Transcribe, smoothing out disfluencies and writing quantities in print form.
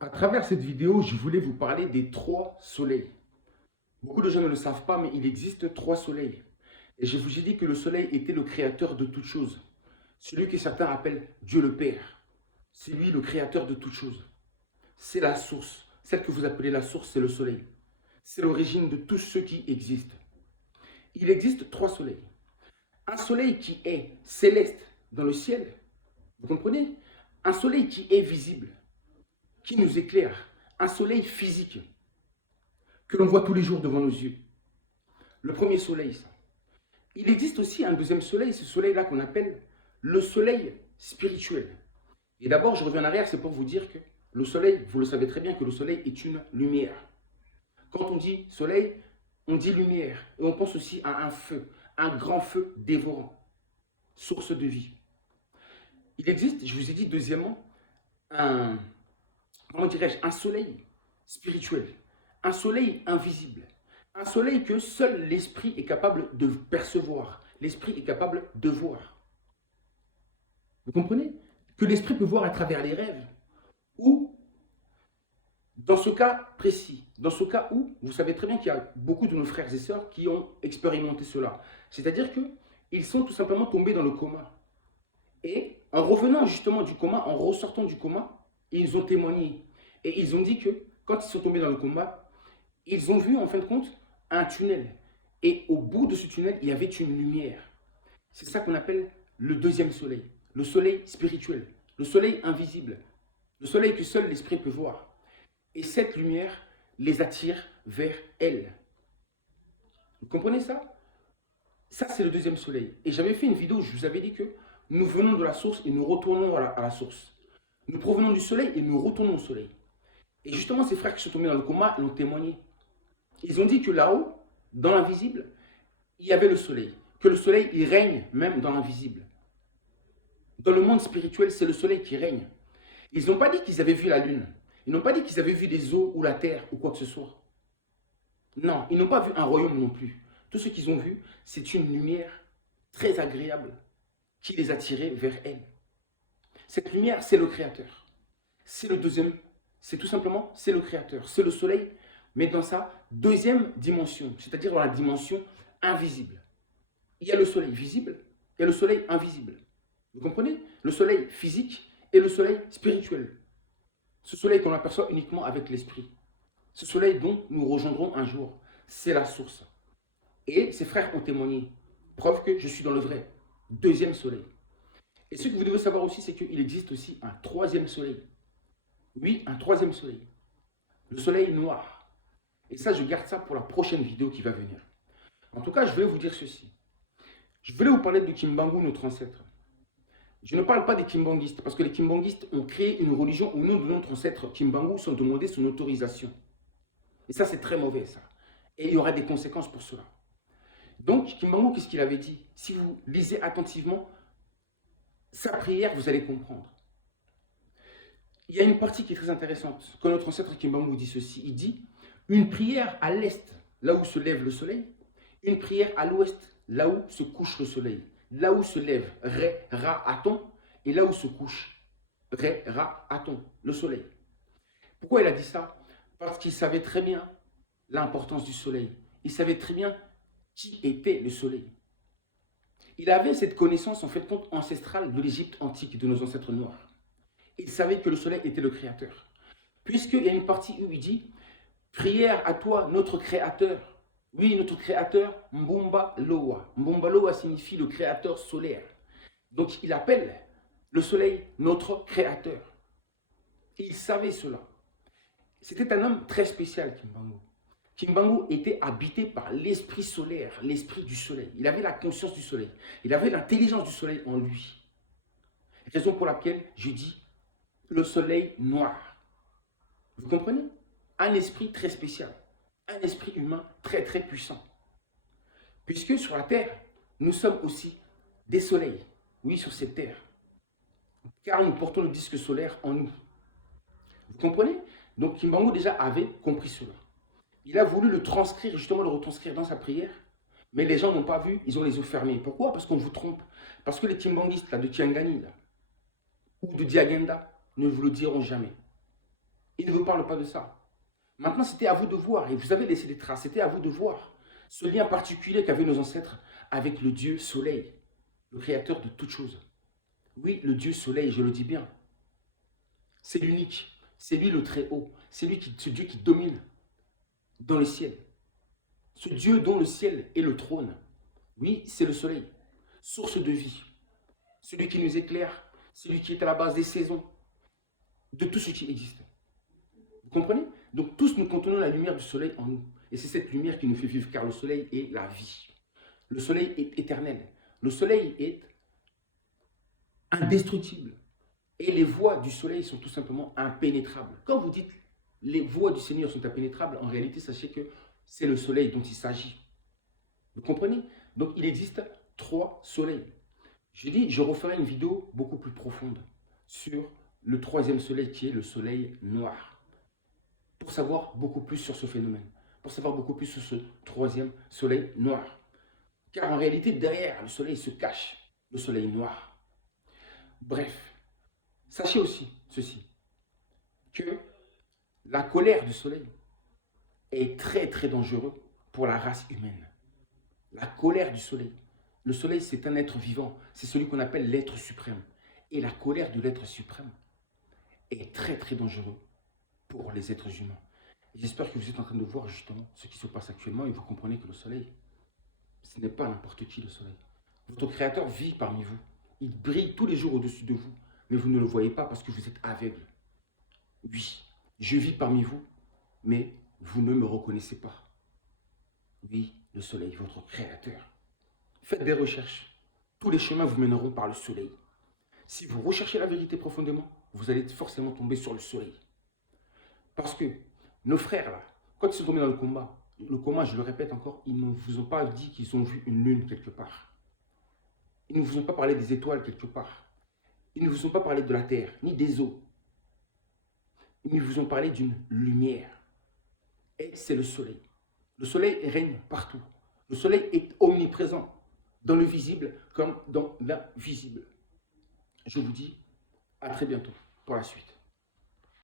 À travers cette vidéo, je voulais vous parler des trois soleils. Beaucoup de gens ne le savent pas, mais il existe trois soleils. Et je vous ai dit que le soleil était le créateur de toutes choses. Celui que certains appellent Dieu le Père. C'est lui le créateur de toutes choses. C'est la source. Celle que vous appelez la source, c'est le soleil. C'est l'origine de tout ce qui existe. Il existe trois soleils. Un soleil qui est céleste dans le ciel. Vous comprenez? Un soleil qui est visible, qui nous éclaire. Un soleil physique que l'on voit tous les jours devant nos yeux. Le premier soleil, ça. Il existe aussi un deuxième soleil, ce soleil-là qu'on appelle le soleil spirituel. Et d'abord, je reviens en arrière, c'est pour vous dire que le soleil, vous le savez très bien que le soleil est une lumière. Quand on dit soleil, on dit lumière. Et on pense aussi à un feu, un grand feu dévorant, source de vie. Il existe, je vous ai dit deuxièmement, un, comment dirais-je, un soleil spirituel, un soleil invisible, un soleil que seul l'esprit est capable de percevoir, l'esprit est capable de voir. Vous comprenez? Que l'esprit peut voir à travers les rêves. Ou, dans ce cas précis, dans ce cas où, vous savez très bien qu'il y a beaucoup de nos frères et sœurs qui ont expérimenté cela. C'est-à-dire qu'ils sont tout simplement tombés dans le coma. Et en revenant justement du coma, en ressortant du coma, ils ont témoigné. Et ils ont dit que quand ils sont tombés dans le coma, ils ont vu en fin de compte un tunnel. Et au bout de ce tunnel, il y avait une lumière. C'est ça qu'on appelle le deuxième soleil. Le soleil spirituel. Le soleil invisible. Le soleil que seul l'esprit peut voir. Et cette lumière les attire vers elle. Vous comprenez ça? Ça, c'est le deuxième soleil. Et j'avais fait une vidéo où je vous avais dit que nous venons de la source et nous retournons à la source. Nous provenons du soleil et nous retournons au soleil. Et justement, ces frères qui sont tombés dans le coma l'ont témoigné. Ils ont dit que là-haut, dans l'invisible, il y avait le soleil. Que le soleil, il règne même dans l'invisible. Dans le monde spirituel, c'est le soleil qui règne. Ils n'ont pas dit qu'ils avaient vu la lune. Ils n'ont pas dit qu'ils avaient vu des eaux ou la terre ou quoi que ce soit. Non, ils n'ont pas vu un royaume non plus. Tout ce qu'ils ont vu, c'est une lumière très agréable qui les attirait vers elle. Cette lumière, c'est le Créateur. C'est le deuxième, c'est tout simplement, c'est le Créateur. C'est le soleil, mais dans sa deuxième dimension, c'est-à-dire dans la dimension invisible. Il y a le soleil visible, il y a le soleil invisible. Vous comprenez? Le soleil physique et le soleil spirituel. Ce soleil qu'on aperçoit uniquement avec l'esprit. Ce soleil dont nous rejoindrons un jour. C'est la source. Et ses frères ont témoigné. Preuve que je suis dans le vrai. Deuxième soleil. Et ce que vous devez savoir aussi, c'est qu'il existe aussi un troisième soleil. Oui, un troisième soleil. Le soleil noir. Et ça, je garde ça pour la prochaine vidéo qui va venir. En tout cas, je voulais vous dire ceci. Je voulais vous parler de Kimbangu, notre ancêtre. Je ne parle pas des Kimbanguistes, parce que les Kimbanguistes ont créé une religion où nous, de notre ancêtre Kimbangu, sont demandés son autorisation. Et ça, c'est très mauvais, ça. Et il y aura des conséquences pour cela. Donc, Kimbangu, qu'est-ce qu'il avait dit? Si vous lisez attentivement sa prière, vous allez comprendre. Il y a une partie qui est très intéressante. Quand notre ancêtre Kimbangu dit ceci, il dit une prière à l'est, là où se lève le soleil, une prière à l'ouest, là où se couche le soleil. Là où se lève Ré, Ra, Aton, et là où se couche Ré, Ra, Aton, le soleil. Pourquoi il a dit ça? Parce qu'il savait très bien l'importance du soleil. Il savait très bien qui était le soleil. Il avait cette connaissance en fait compte ancestrale de l'Égypte antique, de nos ancêtres noirs. Il savait que le soleil était le créateur. Puisqu'il y a une partie où il dit prière à toi, notre créateur. Oui, notre créateur, Mbumba Loa. Mbumba Loa signifie le créateur solaire. Donc il appelle le soleil notre créateur. Et il savait cela. C'était un homme très spécial, Kimbangu. Kimbangu était habité par l'esprit solaire, l'esprit du soleil. Il avait la conscience du soleil. Il avait l'intelligence du soleil en lui. Raison pour laquelle je dis le soleil noir. Vous comprenez? Un esprit très spécial. Un esprit humain très très puissant. Puisque sur la terre, nous sommes aussi des soleils. Oui, sur cette terre. Car nous portons le disque solaire en nous. Vous comprenez? Donc Kimbangu déjà avait compris cela. Il a voulu le transcrire, justement le retranscrire dans sa prière. Mais les gens n'ont pas vu, ils ont les yeux fermés. Pourquoi? Parce qu'on vous trompe. Parce que les Kimbanguistes là, de Tiangani là, ou de Diagenda ne vous le diront jamais. Il ne vous parle pas de ça. Maintenant, c'était à vous de voir, et vous avez laissé des traces, c'était à vous de voir ce lien particulier qu'avaient nos ancêtres avec le Dieu Soleil, le créateur de toutes choses. Oui, le Dieu Soleil, je le dis bien. C'est l'unique, c'est lui le très haut, c'est lui ce Dieu qui domine dans le ciel. Ce Dieu dont le ciel est le trône. Oui, c'est le soleil, source de vie. Celui qui nous éclaire, celui qui est à la base des saisons, de tout ce qui existe. Vous comprenez? Donc tous nous contenons la lumière du soleil en nous. Et c'est cette lumière qui nous fait vivre, car le soleil est la vie. Le soleil est éternel. Le soleil est indestructible. Et les voies du soleil sont tout simplement impénétrables. Quand vous dites les voies du Seigneur sont impénétrables, en réalité, sachez que c'est le soleil dont il s'agit. Vous comprenez? Donc il existe 3 soleils. Je dis, je referai une vidéo beaucoup plus profonde sur le 3e soleil qui est le soleil noir. Pour savoir beaucoup plus sur ce phénomène. Pour savoir beaucoup plus sur ce 3e soleil noir. Car en réalité, derrière le soleil se cache le soleil noir. Bref, sachez aussi ceci, que la colère du soleil est très très dangereux pour la race humaine. La colère du soleil. Le soleil, c'est un être vivant. C'est celui qu'on appelle l'être suprême. Et la colère de l'être suprême est très très dangereux pour les êtres humains. J'espère que vous êtes en train de voir justement ce qui se passe actuellement et vous comprenez que le soleil, ce n'est pas n'importe qui le soleil. Votre créateur vit parmi vous. Il brille tous les jours au-dessus de vous, mais vous ne le voyez pas parce que vous êtes aveugle. Oui, je vis parmi vous, mais vous ne me reconnaissez pas. Oui, le soleil, votre créateur. Faites des recherches. Tous les chemins vous mèneront par le soleil. Si vous recherchez la vérité profondément, vous allez forcément tomber sur le soleil. Parce que nos frères, là, quand ils sont tombés dans le coma, je le répète encore, ils ne vous ont pas dit qu'ils ont vu une lune quelque part. Ils ne vous ont pas parlé des étoiles quelque part. Ils ne vous ont pas parlé de la terre, ni des eaux. Ils vous ont parlé d'une lumière. Et c'est le soleil. Le soleil règne partout. Le soleil est omniprésent, dans le visible comme dans l'invisible. Je vous dis à très bientôt pour la suite.